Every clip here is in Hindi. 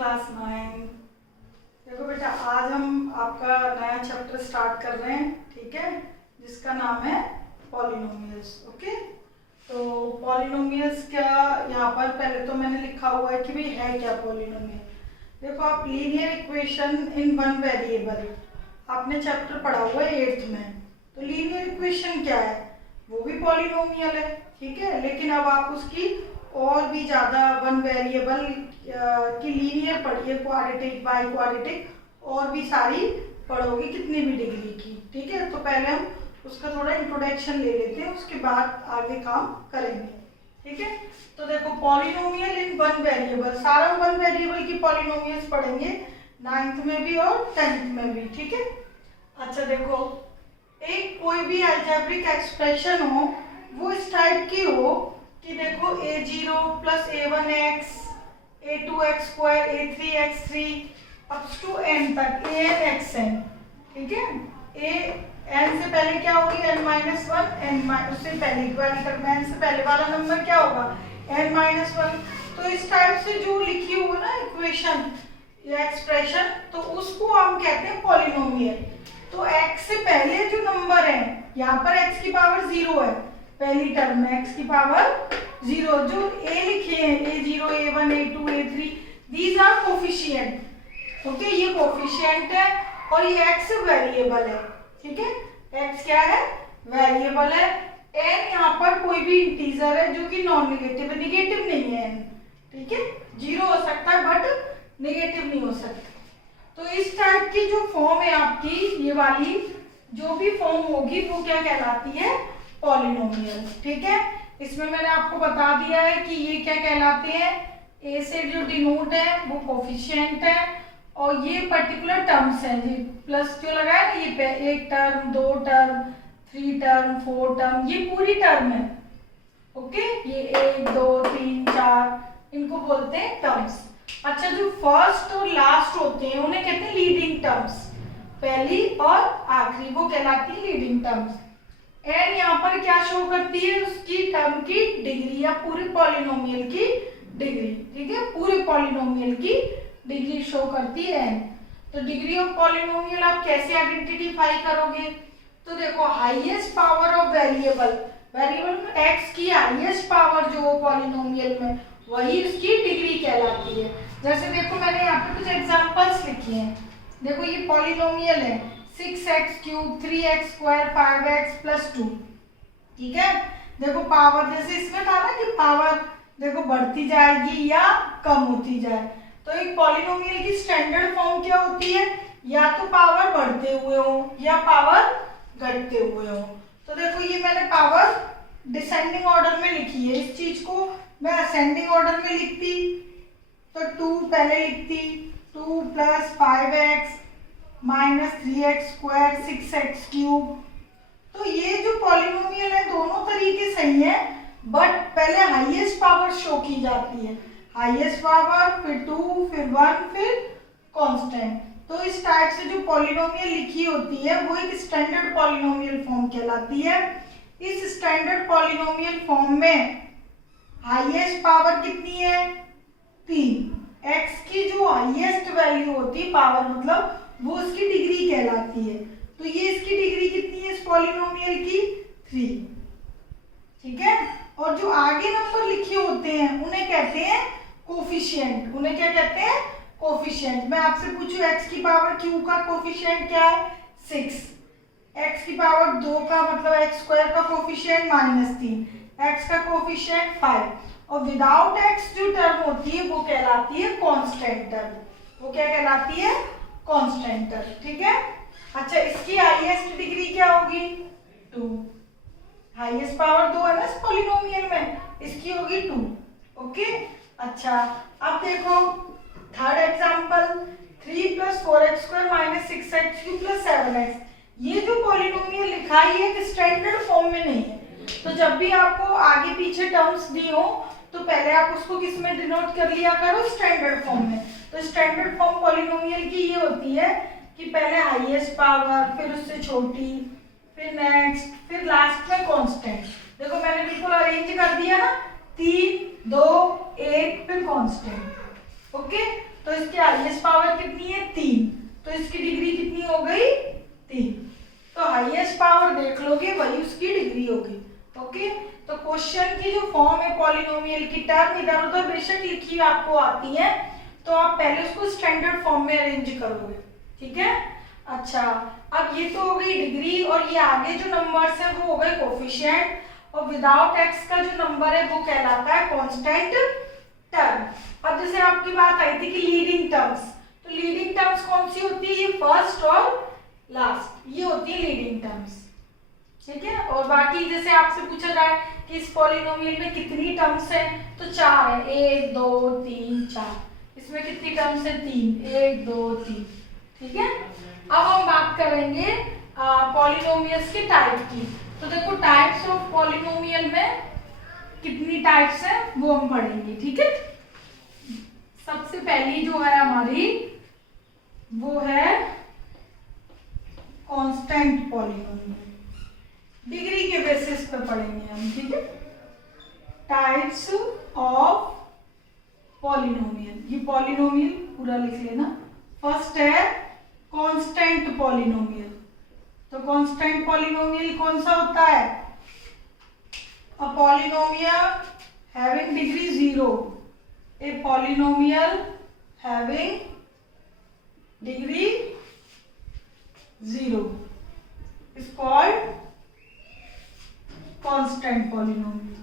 क्लास 9। देखो बेटा, आज हम आपका नया चैप्टर स्टार्ट कर रहे हैं, ठीक है, जिसका नाम है पॉलिनोमियल्स। ओके, तो पॉलिनोमियल्स क्या, यहाँ पर पहले तो मैंने लिखा हुआ है कि भाई है क्या पॉलिनोमियल। देखो, आप linear equation in one variable आपने चैप्टर पढ़ा हुआ है 8th में। तो लीनियर इक्वेशन क्या है, वो भी पॉलिनोमियल है, ठीक है, लेकिन अब आप उसकी और भी ज़्यादा वन वेरिएबल की लीनियर पढ़िए, क्वाड्रेटिक, बाई क्वाड्रेटिक और भी सारी पढ़ोगे कितनी भी डिग्री की, ठीक है। तो पहले हम उसका थोड़ा इंट्रोडक्शन ले लेते हैं, उसके बाद आगे काम करेंगे, ठीक है। तो देखो, पॉलिनोमियल इन वन वेरिएबल, सारा वन वेरिएबल की पॉलिनोमियल्स पढ़ेंगे 9th में भी और 10th में भी, ठीक है। अच्छा देखो, एक कोई भी अलजेब्रिक एक्सप्रेशन हो वो इस टाइप की हो कि देखो a0 plus a1x a2x² a3x3 up to n तक an(xn), ठीक है। n से पहले क्या होगी n-1, उससे पहले वाली टर्म n से पहले वाला नंबर क्या होगा n-1। तो इस टाइप से जो लिखी हुई ना इक्वेशन या एक्सप्रेशन, तो उसको हम कहते हैं पॉलिनोमियल। तो x से पहले जो नंबर है, यहाँ पर x की पावर 0 है, पहली टर्म में x की पावर 0, जो a लिखे हैं a0 a1 a2 a3, these are coefficient. Okay, ये कोफिशिएंट है और ये x वेरिएबल है, ठीक है। x क्या है, वेरिएबल है। n यहाँ पर कोई भी इंटीजर है जो कि नॉन निगेटिव है, निगेटिव नहीं है n, ठीक है। 0 हो सकता है बट निगेटिव नहीं हो सकता। तो इस टाइप की जो फॉर्म है आपकी, ये वाली जो भी फॉर्म होगी वो क्या कहलाती है, पॉलिनोमियल, ठीक है। इसमें मैंने आपको बता दिया है कि ये क्या कहलाते हैं, ए से जो डिनोट है वो कोफिशिएंट है, और ये पर्टिकुलर टर्म्स हैं जी, प्लस जो लगा है ना, ये एक टर्म, 2 टर्म, 3 टर्म, 4 टर्म, ये पूरी टर्म है। ओके, ये 1 2 3 4 इनको बोलते हैं टर्म्स। अच्छा, जो फर्स्ट और लास्ट होते हैं उन्हें कहते हैं लीडिंग टर्म्स, पहली और आखिरी, वो कहलाती है लीडिंग टर्म्स। एन यहाँ पर क्या शो करती है, उसकी टर्म की डिग्री या पूरे पॉलिनोमियल की डिग्री, ठीक है, पूरे पॉलिनोमियल की डिग्री शो करती है एन। तो डिग्री ऑफ पॉलिनोमियल आप कैसे आइडेंटिफाई करोगे, तो देखो, highest power of variable, variable में एक्स की हाईएस्ट पावर जो पॉलिनोमियल में, वही उसकी डिग्री कहलाती है। जैसे देखो, मैंने यहाँ पे कुछ एग्जांपल्स लिखे हैं। देखो, ये पॉलिनोमियल है 6x³ 3x² 5x + 2, ठीक है। देखो, पावर जैसे इसमें था ना कि पावर देखो बढ़ती जाएगी या कम होती जाए, तो एक पॉलिनोमियल की स्टैंडर्ड फॉर्म क्या होती है, या तो पावर बढ़ते हुए हो या पावर घटते हुए हो। तो देखो, ये मैंने पावर डिसेंडिंग ऑर्डर में लिखी है, इस चीज को मैं असेंडिंग ऑर्डर में लिखती तो 2 पहले लिखती, 2 + 5x - 3x² 6x³। तो ये जो पॉलिनोमियल है दोनों तरीके सही है, बट पहले हाईएस्ट पावर शो की जाती है, हाईएस्ट पावर, फिर 2, फिर 1, फिर कांस्टेंट। तो इस टाइप से जो पॉलिनोमियल लिखी होती है वो एक स्टैंडर्ड पॉलिनोमियल फॉर्म कहलाती है। इस स्टैंडर्ड पॉलिनोमियल फॉर्म में हाईएस्ट पावर कितनी है, 3। x की जो हाईएस्ट वैल्यू होती है, पावर मतलब, वो उसकी डिग्री कहलाती है। तो ये इसकी डिग्री कितनी है इस पॉलिनोमियल की, 3, ठीक है। और जो आगे नंबर लिखे होते हैं उन्हें कहते हैं कोफिशिएंट, उन्हें क्या कहते हैं, कोफिशिएंट। मैं आपसे पूछूं x की पावर q का कोफिशिएंट क्या है, 6, x की पावर 2 का मतलब x² का कोफिशिएंट -3, x का कोफिशिएंट 5, और विदाउट x जो टर्म होती है वो कहलाती है कांस्टेंट टर्म, वो क्या कहलाती है, कांस्टेंट टर्म, ठीक है। अच्छा, इसकी हाईएस्ट डिग्री क्या होगी, 2, हाईएस्ट पावर 2 है ना इस पॉलिनोमियल में, इसकी होगी 2। ओके, अच्छा, अब देखो third example, 3 + 4x² - 6x³ + 7x। ये जो पॉलिनोमियल लिखा है ये स्टैंडर्ड फॉर्म में नहीं है, तो जब भी आपको आगे पीछे टर्म्स दी हो तो पहले आप उसको किस में डिनोट कर लिया करो, स्टैंडर्ड फॉर्म में। तो स्टैंडर्ड फॉर्म पॉलिनोमियल की ये होती है कि पहले हाईएस्ट पावर, फिर उससे छोटी, फिर नेक्स्ट, फिर लास्ट में कांस्टेंट। देखो, मैंने बिल्कुल अरेंज कर दिया ना, 3 2 1 फिर कांस्टेंट। ओके, तो इसकी हाईएस्ट पावर कितनी है 3, तो इसकी डिग्री कितनी हो गई 3। तो हाईएस्ट पावर देख लोगे वही उसकी डिग्री होगी। ओके, तो क्वेश्चन की जो फॉर्म है पॉलिनोमियल की, टर्म इधर उधर बेशक लिखी आपको आती है, तो आप पहले उसको स्टैंडर्ड फॉर्म में अरेंज करोगे। ठीक है, अच्छा अब ये तो हो गई डिग्री, और ये आगे जो नंबर्स है वो हो गए कोफिशिएंट, और विदाउट एक्स का जो नंबर है वो कहलाता है कांस्टेंट टर्म। अब जैसे आपकी बात आई थी कि लीडिंग टर्म्स, तो लीडिंग टर्म्स कौन सी होती है, ये फर्स्ट और लास्ट, ये होती है लीडिंग टर्म्स। ठीक है, और बाकी जैसे आपसे पूछा जाए कि इस पॉलिनोमियल में कितनी टर्म्स हैं, तो 4 है, 1 2 3 4। इसमें कितनी टर्म्स है 3, 1 2 3। ठीक है, अब हम बात करेंगे पॉलिनोमियल्स के टाइप की। तो देखो टाइप्स ऑफ पॉलिनोमियल में कितनी टाइप्स है वो हम पढ़ेंगे। ठीक है, सबसे पहली जो है हमारी वो है कांस्टेंट पॉलिनोमियल, डिग्री के बेसिस पर पढ़ेंगे हम। ठीक है, टाइप्स ऑफ पॉलिनोमियल, ये पॉलिनोमियल पूरा लिख लेना। फर्स्ट है कांस्टेंट पॉलिनोमियल। तो कांस्टेंट पॉलिनोमियल कौन सा होता है, अ polynomial having degree 0, A polynomial having degree 0 is called constant polynomial.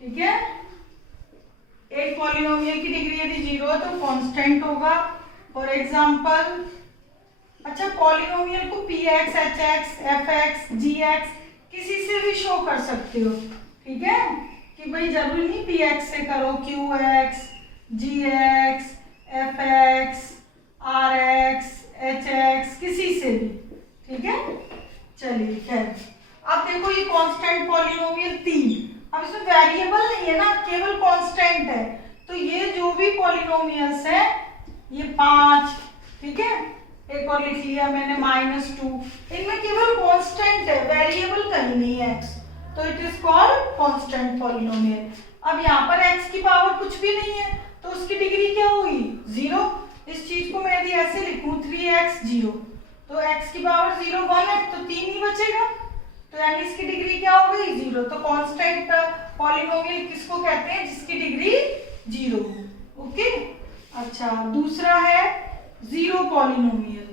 ठीक है, एक पॉलिनोमियल की डिग्री यदि 0 है तो कांस्टेंट होगा। फॉर एग्जांपल, अच्छा पॉलिनोमियल को px, hx, fx, gx किसी से भी शो कर सकते हो। ठीक है, कि भाई जरूरी नहीं px से करो, qx, gx, fx, rx, hx किसी से भी। ठीक है, चलिए खैर, अब देखो ये कांस्टेंट पॉलिनोमियल 3, अब इसमें वेरिएबल नहीं है ना, केवल कांस्टेंट है, तो ये जो भी पॉलिनोमियल्स है ये 5। ठीक है, एक और लिख लिया मैंने -2, इनमें केवल कांस्टेंट है, वेरिएबल कहीं नहीं है x, तो it is called constant polynomial. अब यहाँ पर x की पावर कुछ भी नहीं है, तो उसकी डिग्री क्या होगी 0। इस चीज को मैं यदि ऐसे लिखूं 3x 0, तो x की पावर 0 1 है, तो 3 ही बचेगा, तो यानी इसकी डिग्री क्या हो गई 0। तो कांस्टेंट पॉलिनोमियल किसको कहते हैं, जिसकी डिग्री 0 हो। ओके, अच्छा दूसरा है जीरो पॉलिनोमियल।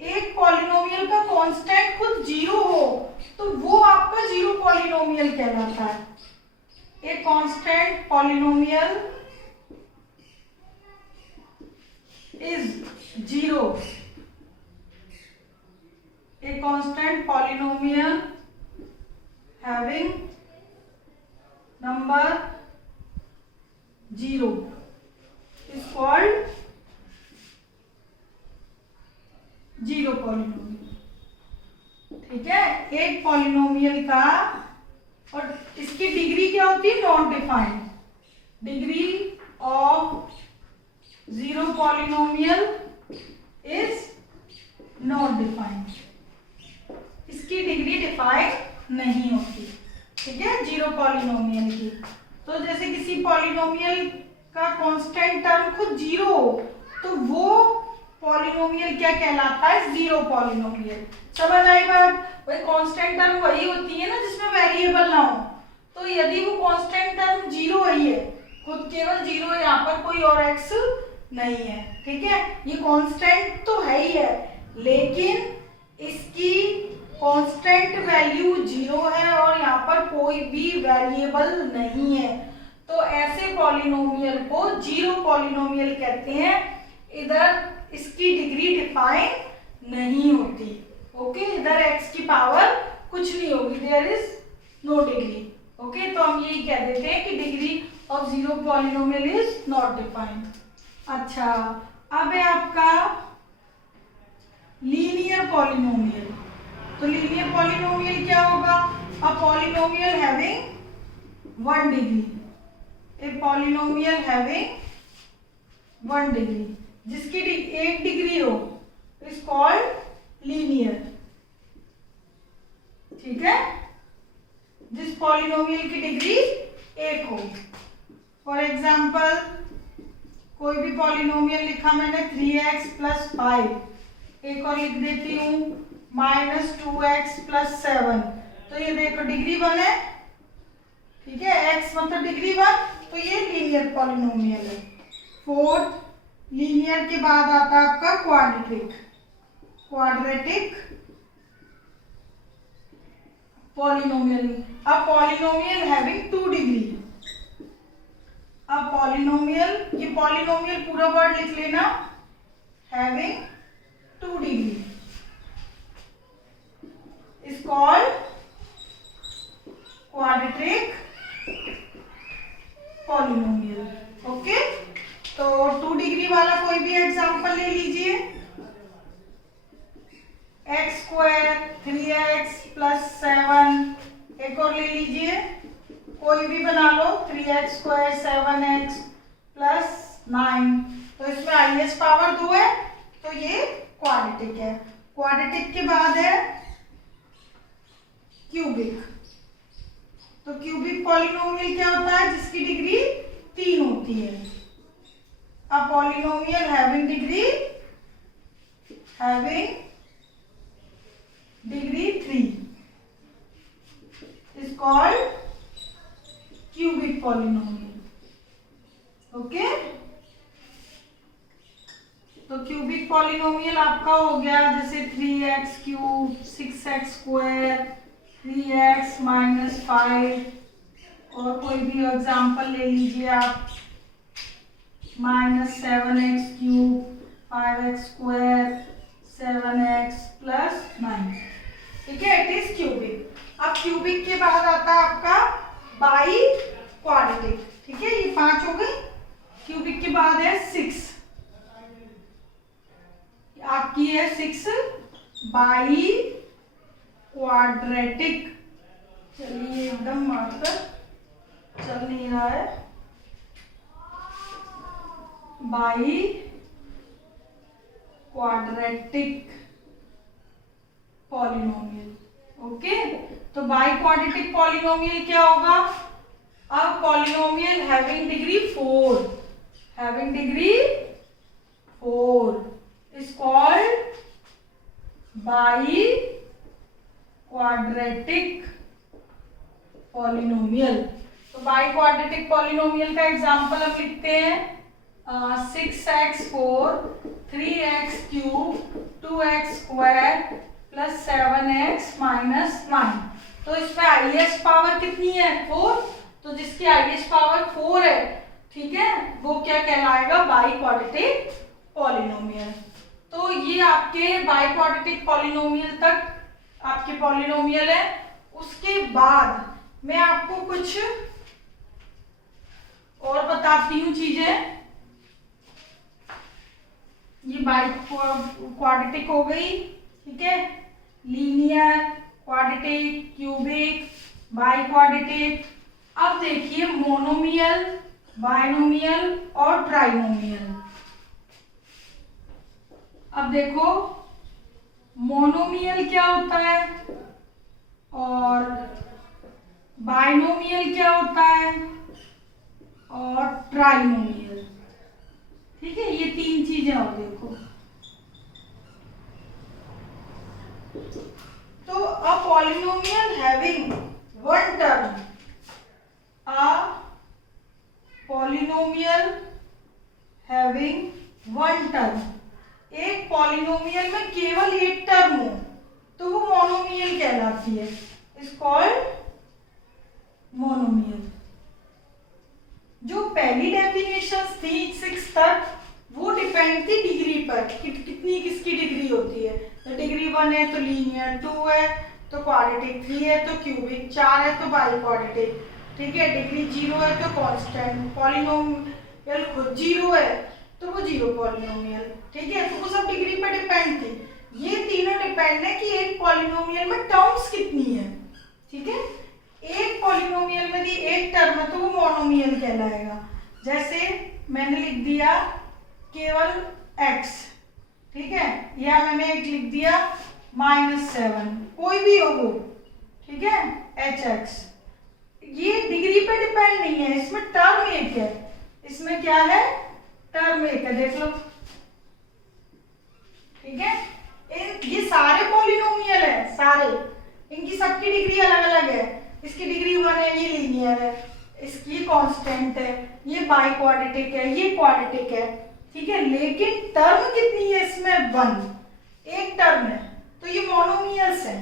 एक पॉलिनोमियल का कांस्टेंट खुद 0 हो तो वो आपका जीरो पॉलिनोमियल कहलाता है। एक constant polynomial is 0, a constant polynomial having number 0 is called zero polynomial. ठीक है, एक पॉलिनोमियल का, और इसकी डिग्री क्या होती है not defined, degree of zero polynomial is not defined, इसकी डिग्री डिफाइन नहीं होती। ठीक है, जीरो पॉलिनोमियल की। तो जैसे किसी पॉलिनोमियल का कांस्टेंट टर्म खुद 0 हो तो वो पॉलिनोमियल क्या कहलाता है, जीरो पॉलिनोमियल। समझ आई बात, भाई कांस्टेंट टर्म वही होती है ना जिसमें वेरिएबल ना हो, तो यदि वो कांस्टेंट टर्म 0 ही है, खुद केवल 0 है, यहाँ पर कोई और x नहीं है। ठीक है, ये कांस्टेंट तो है ही है, लेकिन इसकी कांस्टेंट वैल्यू 0 है और यहाँ पर कोई भी वेरिएबल नहीं है, तो ऐसे पॉलिनोमियल को जीरो पॉलिनोमियल कहते हैं। इधर इसकी डिग्री डिफाइन नहीं होती। ओके, इधर x की पावर कुछ नहीं होगी, there is no degree. Okay, तो हम यही कह देते हैं कि degree of zero polynomial is not defined. अच्छा, अब है आपका लीनियर पॉलिनोमियल। तो लीनियर पॉलिनोमियल क्या होगा, a polynomial having 1 degree, a polynomial having 1 degree, जिसकी 1 डिग्री हो इज कॉल्ड लीनियर। ठीक है, जिस पॉलिनोमियल की डिग्री 1 हो। फॉर एग्जाम्पल कोई भी पॉलिनोमियल लिखा मैंने 3x + 5, एक और लिख देती हूँ -2x + 7, तो ये देखो डिग्री 1 है, ठीक है, x मतलब डिग्री 1, तो ये लीनियर पॉलिनोमियल है। फोर्थ, लीनियर के बाद आता है आपका quadratic polynomial. A polynomial having 2 degree, a polynomial, ये पॉलिनोमियल पूरा वर्ड लिख लेना, having 2 degree is called quadratic polynomial. Okay, तो 2 डिग्री वाला कोई भी एग्जांपल ले लीजिए, x² 3x + 7, एक और ले लीजिए, कोई भी बना लो, 3x² 7x + 9, तो इसमें हाईएस्ट पावर 2 है, तो ये क्वाड्रेटिक है। क्वाड्रेटिक के बाद है क्यूबिक, तो क्यूबिक पॉलिनोमियल क्या होता है, जिसकी डिग्री 3 होती है। अ polynomial having degree 3 is called cubic polynomial. Okay, तो क्यूबिक पॉलिनोमियल आपका हो गया जैसे 3x³ 6x², 3x - 5, और कोई भी एग्जांपल ले लीजिए आप, -7x³ 5x², 7x + 9, ठीक है, इट इज क्यूबिक। अब क्यूबिक के बाद आता है आपका बाई क्वाड्रेटिक, ठीक है, ये 5 हो गई। क्यूबिक के बाद है 6, आपकी है 6 बाई क्वाड्रेटिक। चलिए एकदम मार्कर चल नहीं रहा है, बाई क्वाड्रेटिक पॉलिनोमियल। ओके, तो बाई क्वाड्रेटिक पॉलिनोमियल क्या होगा, a polynomial having degree 4 is called by quadratic polynomial. तो बाई क्वाड्रेटिक पॉलिनोमियल का एग्जांपल हम लिखते हैं 6x4 3x³ 2x² + 7x - 9, तो इसमें हाईएस्ट पावर कितनी है, 4, तो जिसकी हाईएस्ट पावर 4 है, ठीक है, वो क्या कहलाएगा, बाई क्वाड्रेटिक पॉलिनोमियल। तो ये आपके बाई क्वाड्रेटिक पॉलिनोमियल तक आपके पॉलिनोमियल है। उसके बाद मैं आपको कुछ और बताती हूँ चीजें। ये बाई क्वाड्रेटिक हो गई, ठीक है, linear, quadratic, cubic, by quadratic. अब देखिए मोनोमियल, बाइनोमियल और ट्राइनोमियल। अब देखो मोनोमियल क्या होता है और बाइनोमियल क्या होता है और ट्राइनोमियल, ठीक है, ये 3 चीजें और देखो। तो अ पॉलिनोमियल हैविंग 1 टर्म, अ पॉलिनोमियल हैविंग 1 टर्म, एक पॉलिनोमियल में केवल एक टर्म हो तो वो मोनोमियल कहलाती है, इज कॉल्ड मोनोमियल। जो पहली डेफिनेशन थी 6 तक वो डिपेंड थी डिग्री पर, कितनी किसकी डिग्री होती है। तो डिग्री 1 है तो लीनियर, 2 है तो क्वाड्रेटिक, 3 है तो क्यूबिक, 4 है तो बाई क्वाड्रेटिक, ठीक है, डिग्री 0 है तो कांस्टेंट, पॉलिनोमियल खुद 0 है तो वो 0 पॉलिनोमियल, ठीक है, तो वो सब डिग्री पर डिपेंड थी। ये तीनों डिपेंड है कि एक पॉलिनोमियल में टर्म्स कितनी है, ठीक है, एक पॉलिनोमियल में दी एक टर्म है तो वो मोनोमियल कहलाएगा। जैसे मैंने लिख दिया केवल x, ठीक है, या मैंने एक लिख दिया -7, कोई भी हो वो, ठीक है, hx, ये डिग्री पे डिपेंड नहीं है, इसमें टर्म एक है, इसमें क्या है टर्म एक है, देख लो, ठीक है। ये सारे पॉलिनोमियल है, सारे, इनकी सबकी डिग्री अलग अलग है। इसकी डिग्री 1 है, ये लीनियर है, इसकी कांस्टेंट है, ये बाई क्वाड्रेटिक है, ये क्वाड्रेटिक है, ठीक है। लेकिन टर्म कितनी है इसमें? 1, एक टर्म है, तो ये मोनोमियल्स है।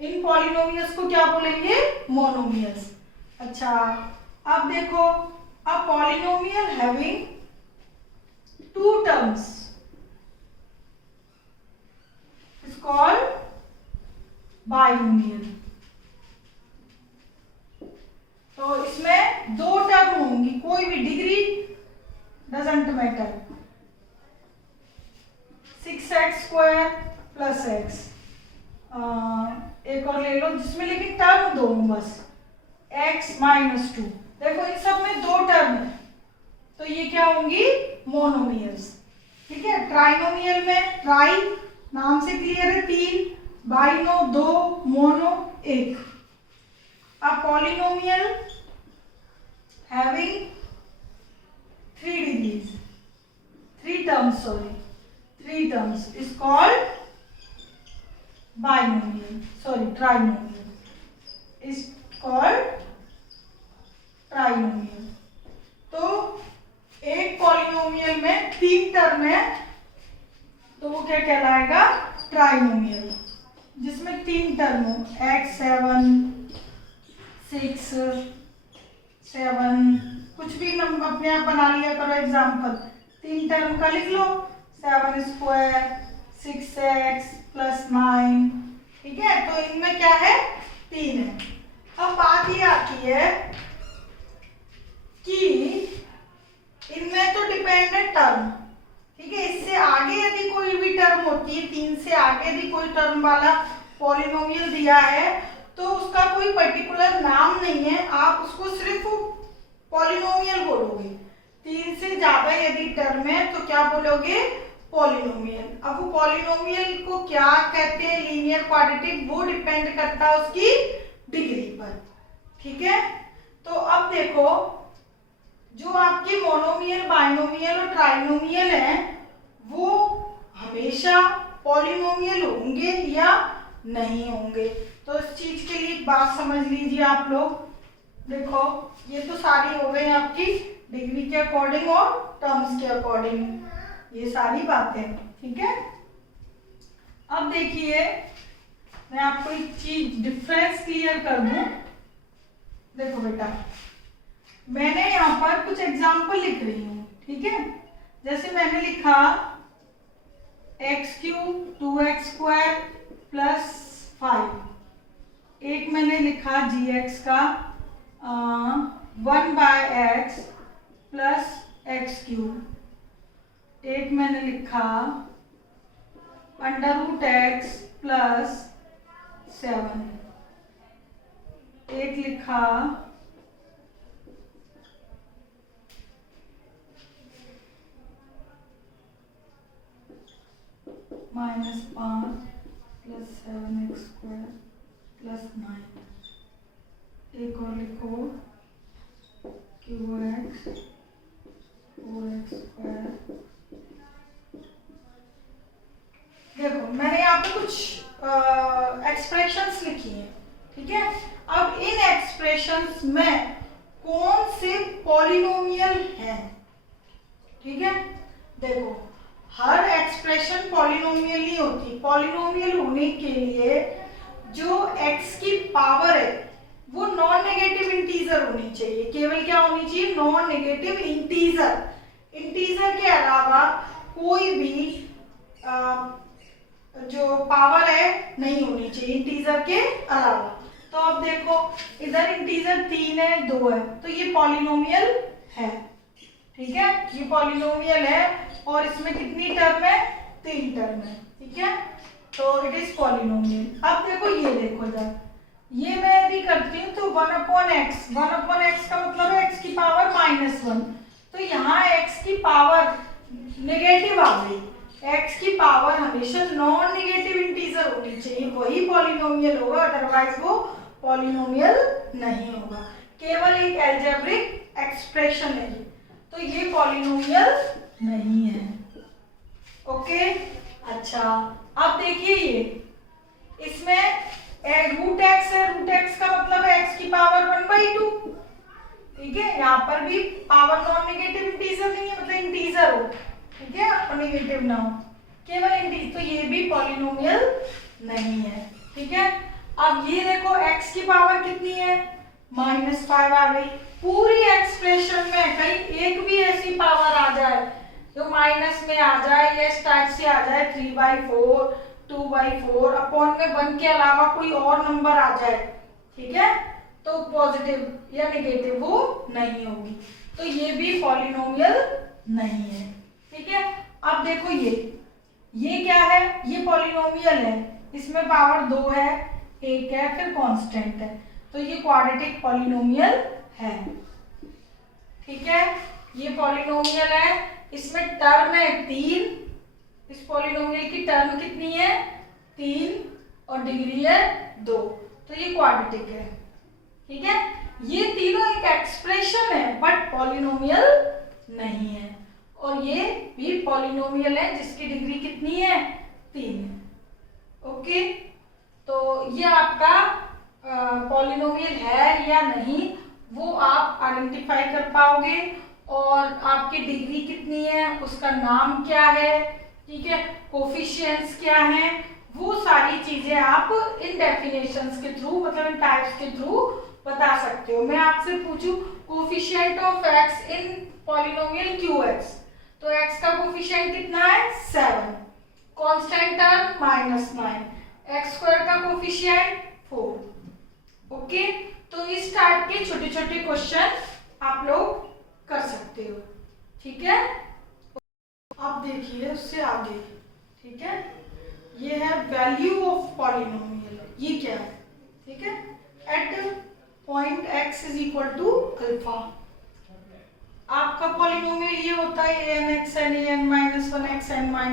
इन पॉलिनोमियल्स को क्या बोलेंगे? मोनोमियल्स। अच्छा, अब देखो, अ polynomial having 2 terms is called binomial. तो इसमें 2 टर्म होंगी, कोई भी degree doesn't matter. 6x² plus x, एक और ले लो जिसमें लेकिन टर्म 2 बस, x - 2। देखो इन सब में 2 टर्म है, तो ये क्या होंगी? मोनोमियल्स, ठीक है। ट्राइनोमियल में ट्राई नाम से क्लियर है, 3, बाइनो 2, मोनो 1। अब polynomial having 3 degrees, 3 terms, sorry 3 terms is called binomial, sorry trinomial is called trinomial. तो एक पॉलिनोमियल में 3 टर्म है, तो वो क्या कहलाएगा? ट्राइनोमियल, जिसमें 3 टर्म हो, x7, 6, 7, कुछ भी नंबर अपने आप बना लिया करो एग्जाम्पल। 3 टर्म का लिख लो, 7² 6x प्लस 9, ठीक है। तो इनमें क्या है? 3 है। अब बात ये आती है कि इनमें तो डिपेंडेंट टर्म, ठीक है, इससे आगे यदि कोई भी टर्म होती है, 3 से आगे यदि कोई टर्म वाला पॉलिनोमियल दिया है, तो उसका कोई पर्टिकुलर नाम नहीं है, आप उसको सिर्फ पॉलिनोमियल बोलोगे। 3 से ज्यादा यदि टर्म है तो क्या बोलोगे? पॉलिनोमियल। अब वो पॉलिनोमियल को क्या कहते हैं? लीनियर क्वाड्रेटिक, वो डिपेंड करता है उसकी डिग्री पर, ठीक है। तो अब देखो, जो आपके मोनोमियल, बाइनोमियल और ट्राइनोमियल हैं, वो हमेशा पॉलिनोमियल होंगे या नहीं होंगे? तो इस चीज के लिए एक बात समझ लीजिए आप लोग। देखो, ये तो सारी हो गई आपकी डिग्री के अकॉर्डिंग और टर्म्स के अकॉर्डिंग, ये सारी बातें, ठीक है। अब देखिए, मैं आपको एक चीज डिफरेंस क्लियर कर दूं। देखो बेटा, मैंने यहाँ पर कुछ एग्जाम्पल लिख रही हूँ, ठीक है। जैसे मैंने लिखा x³ 2x² प्लस 5, एक मैंने लिखा gx का 1/x प्लस x³, एक मैंने लिखा √x प्लस 7, एक लिखा -5 प्लस 7x² प्लस 9, एक और लिखो qx 4x²। देखो, मैंने यहाँ पे कुछ एक्सप्रेशंस लिखी हैं, ठीक है। अब इन एक्सप्रेशंस में कौन से पॉलिनोमियल हैं, ठीक है। देखो, हर एक्सप्रेशन पॉलिनोमियल नहीं होती। पॉलिनोमियल होने के लिए जो x की पावर है वो नॉन नेगेटिव इंटीजर होनी चाहिए। केवल क्या होनी चाहिए? Non negative integer. इंटीजर के अलावा कोई भी जो पावर है नहीं होनी चाहिए इंटीजर के अलावा। तो अब देखो, इधर इंटीजर 3 है, 2 है, तो ये पॉलिनोमियल है, ठीक है। ये पॉलिनोमियल है और इसमें कितनी टर्म है? 3 टर्म है, ठीक है। तो इट इज पॉलिनोमियल। अब देखो, ये देखो इधर, ये मैं यदि करती हूँ तो 1/x, 1/x का मतलब है x की पावर -1, तो यहाँ x की पावर नेगेटिव आ गई। x की पावर हमेशा नॉन नेगेटिव इंटीजर होनी चाहिए, वही पॉलिनोमियल होगा, अदरवाइज वो पॉलिनोमियल नहीं होगा। केवल एक एल्जेब्रिक एक्सप्रेशन है ये, तो ये पॉलिनोमियल नहीं है। ओके, अच्छा अब देखिए ये इसमें रूट एक्स है, रूट एक्स का मतलब है एक्स की पावर 1/2, ठीक है। यहाँ पर भी पावर नॉन नेगेटिव इंटीजर नहीं है, मतलब इंटीजर हो, ठीक है, और नेगेटिव ना हो, केवल इंटीजर, तो ये भी पॉलिनोमियल नहीं है, ठीक है। अब ये देखो x की पावर कितनी है, -5 आ गई। पूरी एक्सप्रेशन में कहीं एक भी ऐसी पावर आ जाए जो माइनस में आ जाए या इस टाइप से आ जाए, 3/4, 2/4 अपॉन में 1 के अलावा कोई और नंबर आ जाए, ठीक है, तो पॉजिटिव या नेगेटिव वो नहीं होगी, तो ये भी पॉलिनोमियल नहीं है, ठीक है। अब देखो ये क्या है, ये पॉलिनोमियल है, इसमें पावर 2 है, 1 है, फिर कांस्टेंट है, तो ये क्वाड्रेटिक पॉलिनोमियल है, ठीक है। ये पॉलिनोमियल है, इसमें टर्म है 3, इस पॉलिनोमियल की टर्म कितनी है 3 और डिग्री है 2, तो ये क्वाड्रेटिक है, ठीक है। ये तीनों एक एक्सप्रेशन है बट पॉलिनोमियल नहीं है, और ये भी पॉलिनोमियल है जिसकी डिग्री कितनी है 3। ओके, तो ये आपका पॉलिनोमियल है या नहीं वो आप आइडेंटिफाई कर पाओगे, और आपकी डिग्री कितनी है, उसका नाम क्या है, ठीक है, कोफिशिएंट्स क्या है, वो सारी चीजें आप इन डेफिनेशंस के थ्रू, मतलब इन टाइप्स के थ्रू बता सकते हो। मैं आपसे पूछूं coefficient of x in polynomial qx, तो x का कोफिशिएंट कितना है 7, कांस्टेंट टर्म -9, x² का कोफिशिएंट 4। ओके, तो इस टाइप के छोटे छोटे क्वेश्चन आप लोग कर सकते हो, ठीक है। अब देखिए उससे आगे, ठीक है, ये है वैल्यू ऑफ पॉलिनोमियल, ये क्या है, ठीक है, at point x is equal to alpha. आपका पॉलिनोमियल ये होता है an(xn, an-1xn-1,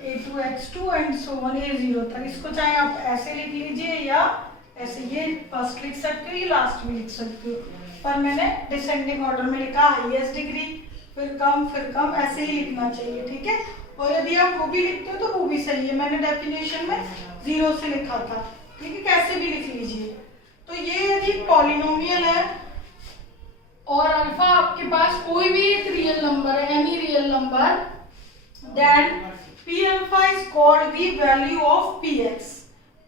a2x2 and so on a0 तक। इसको चाहे आप ऐसे लिख लीजिए या ऐसे, ये फर्स्ट लिख सकते हो, ये लास्ट में लिख सकते हो, पर मैंने डिसेंडिंग ऑर्डर में लिखा, हाईएस्ट डिग्री फिर कम, ऐसे ही लिखना चाहिए, ठीक है। और यदि आप वो भी लिखते हो तो वो भी सही है, मैंने डेफिनेशन में 0 से लिखा था, ठीक है, कैसे भी लिख लीजिए। तो ये यदि पॉलिनोमियल है और अल्फा आपके पास कोई भी एक रियल नंबर है, any real number, then P alpha is called the value of P X.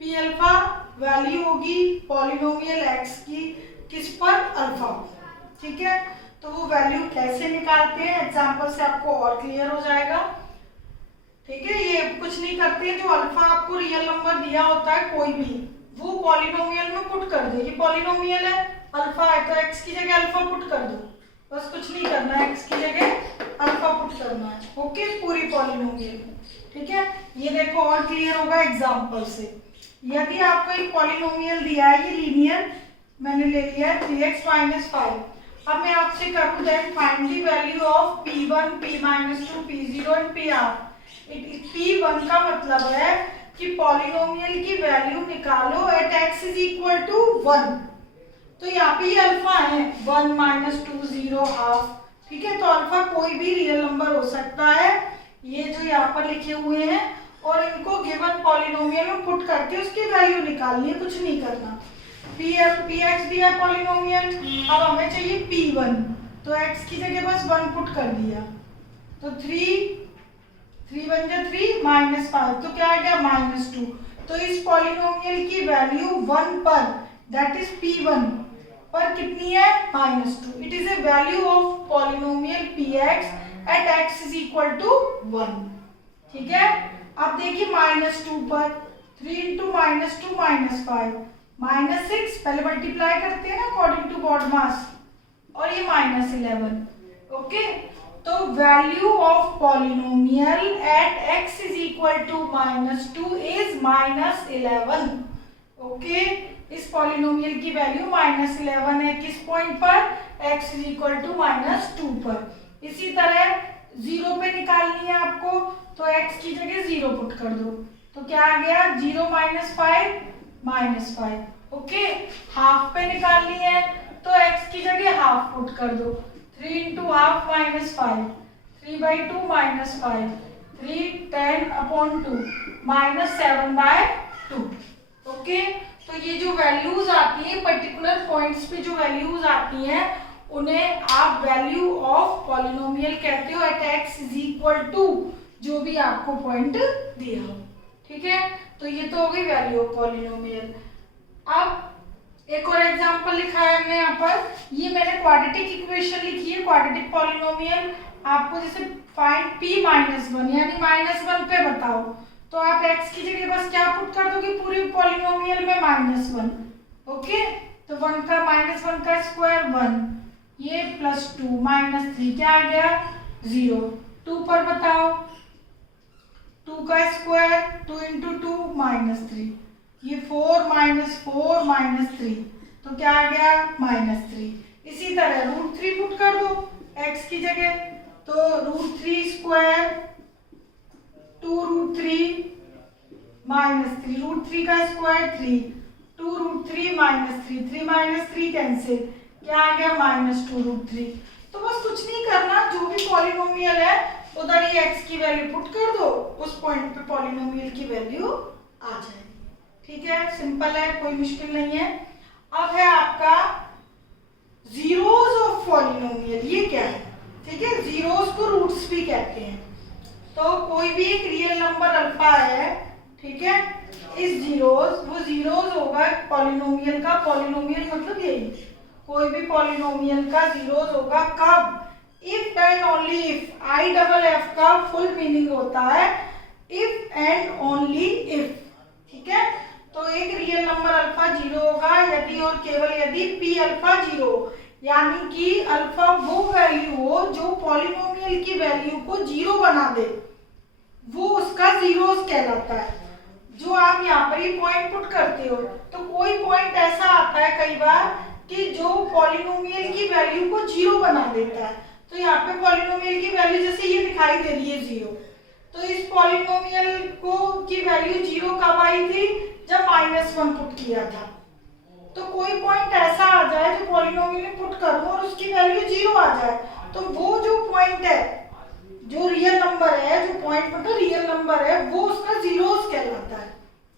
P alpha value होगी पॉलिनोमियल एक्स की, किस पर, अल्फा, ठीक है। तो वो वैल्यू कैसे निकालते हैं, एग्जांपल से आपको और क्लियर हो जाएगा, ठीक है। ये कुछ नहीं करते, जो अल्फा आपको रियल नंबर दिया होता है कोई भी, वो पॉलिनोमियल में पुट कर दो। ये पॉलिनोमियल है, अल्फा है, तो x की जगह अल्फा पुट कर दो, बस कुछ नहीं करना है, x की जगह अल्फा पुट करना है, ओके, पूरी पॉलिनोमियल में, ठीक है। ये देखो और क्लियर होगा एग्जांपल से। यदि आपको एक पॉलिनोमियल दिया है, ये लीनियर मैंने ले लिया है 3x - 5, अब मैं आपसे करूं that find the value of p1, p-2, p0 and pr। p1 का मतलब है कि पॉलिनोमियल की वैल्यू निकालो at x is equal to 1, तो यहाँ पे ये अल्फा है 1 - 2 0 हाफ, ठीक है। तो अल्फा कोई भी रियल नंबर हो सकता है, ये जो यहाँ पर लिखे हुए हैं, और इनको गिवन पॉलिनोमियल में पुट करके उसकी वैल्यू निकालनी है, कुछ नहीं करना। px दिया है पॉलिनोमियल, अब हमें चाहिए p1, तो x की जगह बस 1 पुट कर दिया, तो 3 बन जाए 3 -5, तो क्या आ गया -2। तो इस पॉलिनोमियल की वैल्यू 1 पर, दैट इज p1 पर कितनी है -2। It is a value of polynomial px at x is equal to 1, ठीक है। अब देखिए -2 पर 3 × -2 -5 -6, पहले मल्टीप्लाई करते हैं ना अकॉर्डिंग टू BODMAS, और ये -11, ओके। तो value of polynomial at x is equal to -2 is -11, okay. इस पॉलिनोमियल की वैल्यू -11 है, किस पॉइंट पर, x इज इक्वल टू -2 पर। इसी तरह 0 पे निकालनी है आपको, तो x की जगह 0 पुट कर दो, तो क्या आ गया 0 - 5 -5, ओके। हाफ पे निकालनी है तो x की जगह हाफ पुट कर दो, 3 × ½ -5, 3/2 माइनस 5, 3 10/2 माइनस 7/2। ओके, तो ये जो वैल्यूज आती है पर्टिकुलर पॉइंट्स पे जो वैल्यूज आती हैं उन्हें आप वैल्यू ऑफ पॉलिनोमियल कहते हो at x is equal to जो भी आपको पॉइंट दिया हो। ठीक है, तो ये तो हो गई वैल्यू ऑफ पॉलिनोमियल। अब एक और एग्जांपल लिखा है हमने यहाँ पर, ये मैंने क्वाड्रेटिक इक्वेशन लिखी है, क्वाड्रेटिक पॉलिनोमियल। आपको जैसे फाइंड p -1 यानी -1 पे बताओ, तो आप x की जगह बस क्या पुट कर दोगे पूरी पॉलिनोमियल में -1। ओके, तो 1 का -1 का स्क्वायर 1, ये +2 -3 क्या आ गया 0। 2 पर बताओ, 2 का स्क्वायर 2 × 2 -3, ये 4 -4 -3 तो क्या आ गया -3। इसी तरह √3 पुट कर दो x की जगह, तो √3 स्क्वायर 2 √3 -3, √3 का स्क्वायर 3, 2 √3 -3, 3 -3 कैंसिल, क्या आ गया -2 √3। तो बस कुछ नहीं करना, जो भी पॉलिनोमियल है उधर ही x की वैल्यू पुट कर दो, उस पॉइंट पे पॉलिनोमियल की वैल्यू आ जाएगी। ठीक है, सिंपल है, कोई मुश्किल नहीं है। अब है आपका जीरोस ऑफ पॉलिनोमियल, ये क्या है? ठीक है, जीरोस को रूट्स भी कहते हैं। तो कोई भी एक रियल नंबर अल्फा है, ठीक है, इस जीरोस, वो जीरोस होगा पॉलिनोमियल का, पॉलिनोमियल मतलब यही, कोई भी पॉलिनोमियल का जीरोस होगा कब? If and only if, IFF का फुल मीनिंग होता है इफ एंड ओनली इफ। ठीक है, तो एक रियल नंबर अल्फा 0 होगा यदि और केवल यदि p अल्फा 0, यानी कि अल्फा वो वैल्यू हो जो पॉलिनोमियल की वैल्यू को 0 बना दे, वो उसका जीरोस कहलाता है। जो आप यहाँ पर ही पॉइंट पुट करते हो, तो कोई पॉइंट ऐसा आता है कई बार कि जो पॉलिनोमियल की वैल्यू को 0 बना देता है। तो यहाँ पे पॉलिनोमियल की वैल्यू जैसे ये दिखाई दे रही है 0, तो इस पॉलिनोमियल को की वैल्यू 0 कब आई थी? जब -1 पुट किया था। तो कोई पॉइंट ऐसा आ जाए जो पॉलिनोमियल में पुट करूं और उसकी वैल्यू 0 आ जाए, तो वो जो पॉइंट है, जो रियल नंबर है, जो पॉइंट मतलब रियल नंबर है, वो उसका जीरोस कहलाता है।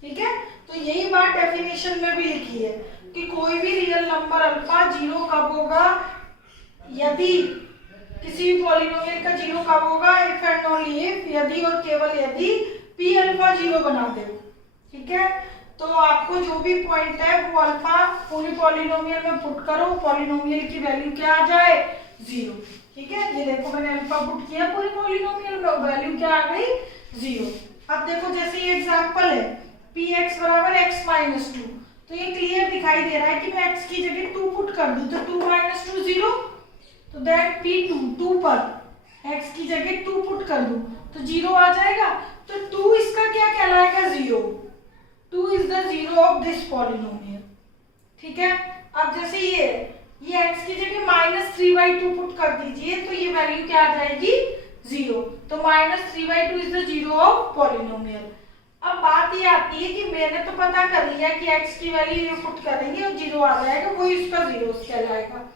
ठीक है, तो यही बात डेफिनेशन में भी लिखी है कि कोई भी रियल नंबर अल्फा 0 कब होगा? यदि किसी भी पॉलिनोमियल का 0 कब होगा? इफ एंड ओनली इफ, यदि और केवल यदि p अल्फा 0 बना दे। ठीक है, तो आपको जो भी पॉइंट है वो अल्फा पूरी पॉलिनोमियल में पुट करो, पॉलिनोमियल की वैल्यू क्या आ जाए? 0। ठीक है, ये देखो मैंने अल्फा पुट किया पूरी पॉलिनोमियल में, वैल्यू क्या आ गई? 0। अब देखो जैसे ये एग्जांपल है px बराबर x - 2, तो ये क्लियर दिखाई दे रहा है कि मैं x की जगह 2 पुट कर दूं, तो 2 - 2 0, तो दैट p2 2 पर x की जगह 2 पुट कर दूं तो 0 आ जाएगा। तो 2 इसका क्या कहलाएगा? 0। 2 is the zero of this polynomial। ठीक है, अब जैसे ये x की जगह -3/2 पुट कर दीजिए, तो ये वैल्यू क्या आ जाएगी? 0। तो -3/2 is the zero of polynomial. अब बात ये आती है कि मैंने तो पता कर लिया कि x की वैल्यू ये पुट करेंगे और 0 आ जाएगा, वही इसका जीरोस कहलाएगा।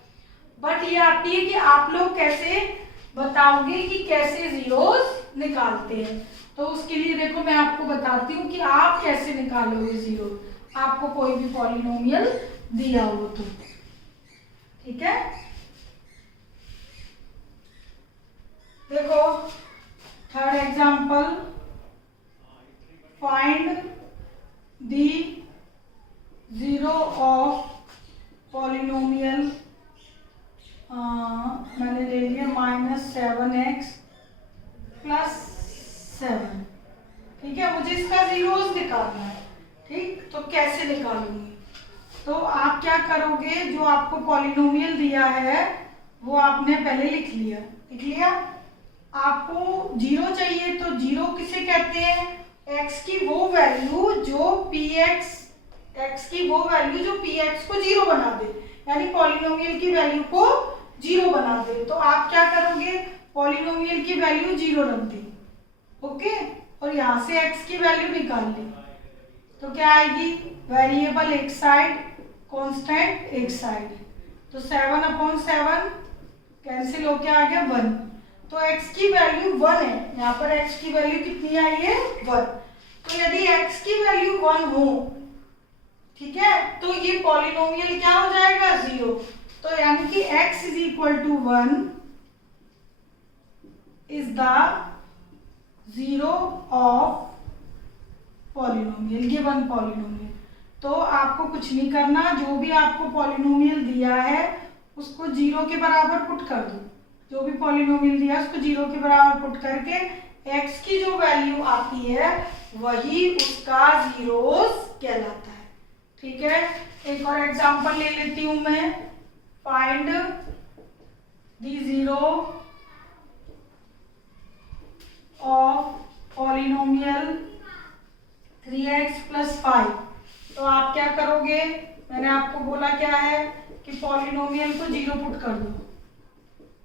बट ये आती है कि आप लोग कैसे बताओगे कि कैसे जीरोस निकालते हैं। तो उसके लिए देखो मैं आपको बताती हूँ कि आप कैसे निकालोगे जीरो, आपको कोई भी पॉलिनोमियल दिया हो तो। ठीक है, देखो third example, find the zero of polynomial, मैंने ले लिया -7x + 7। ठीक है, मुझे इसका जीरोस निकालना है। ठीक, तो कैसे निकालूंगी? तो आप क्या करोगे, जो आपको पॉलिनोमियल दिया है वो आपने पहले लिख लिया। आपको 0 चाहिए, तो 0 किसे कहते हैं? x की वो वैल्यू जो px को 0 बना दे, यानी पॉलिनोमियल की वैल्यू को 0 बना दे। तो आप क्या करोगे? पॉलिनोमियल की वैल्यू 0 रख दी, ओके, और यहाँ से x की वैल्यू निकाल ली, तो क्या आएगी? वेरिएबल एक साइड, कांस्टेंट एक साइड, तो 7/7 कैंसिल होके आ गया 1। तो x की वैल्यू 1 है, यहाँ पर x की वैल्यू कितनी आई है 1। तो यदि x की वैल्यू 1 हो, ठीक है, तो ये पॉलिनोमियल क्या हो जाएगा 0। तो यानी कि x is equal to 1 is the 0 of polynomial, given polynomial. तो आपको कुछ नहीं करना, जो भी आपको पॉलिनोमियल दिया है उसको 0 के बराबर पुट कर दो। जो भी पॉलिनोमियल दिया उसको 0 के बराबर पुट करके x की जो वैल्यू आती है वही उसका जीरोस कहलाता है। ठीक है, एक और एग्जांपल ले लेती हूं मैं। Find the zero of polynomial 3x + 5। तो आप क्या करोगे, मैंने आपको बोला क्या है कि पॉलिनोमियल को 0 पुट कर दो,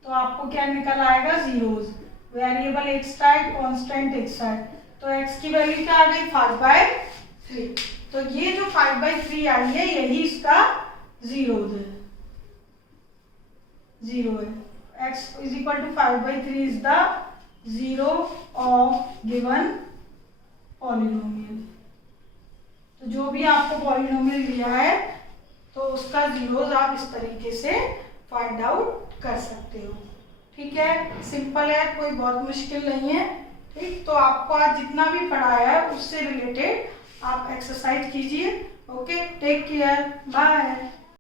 तो आपको क्या निकल आएगा जीरोस। वेरिएबल x है, कांस्टेंट x है, तो x की वैल्यू क्या आ गई 5/3। तो ये जो 5/3 आई है यही इसका जीरो है, x is equal to 5/3 is the zero of given polynomial. तो जो भी आपको पॉलिनोमियल दिया है तो उसका जीरोस आप इस तरीके से फाइंड आउट कर सकते हो। ठीक है, सिंपल है, कोई बहुत मुश्किल नहीं है। ठीक, तो आपको आज जितना भी पढ़ाया है उससे रिलेटेड आप एक्सरसाइज कीजिए। Okay, take care, bye.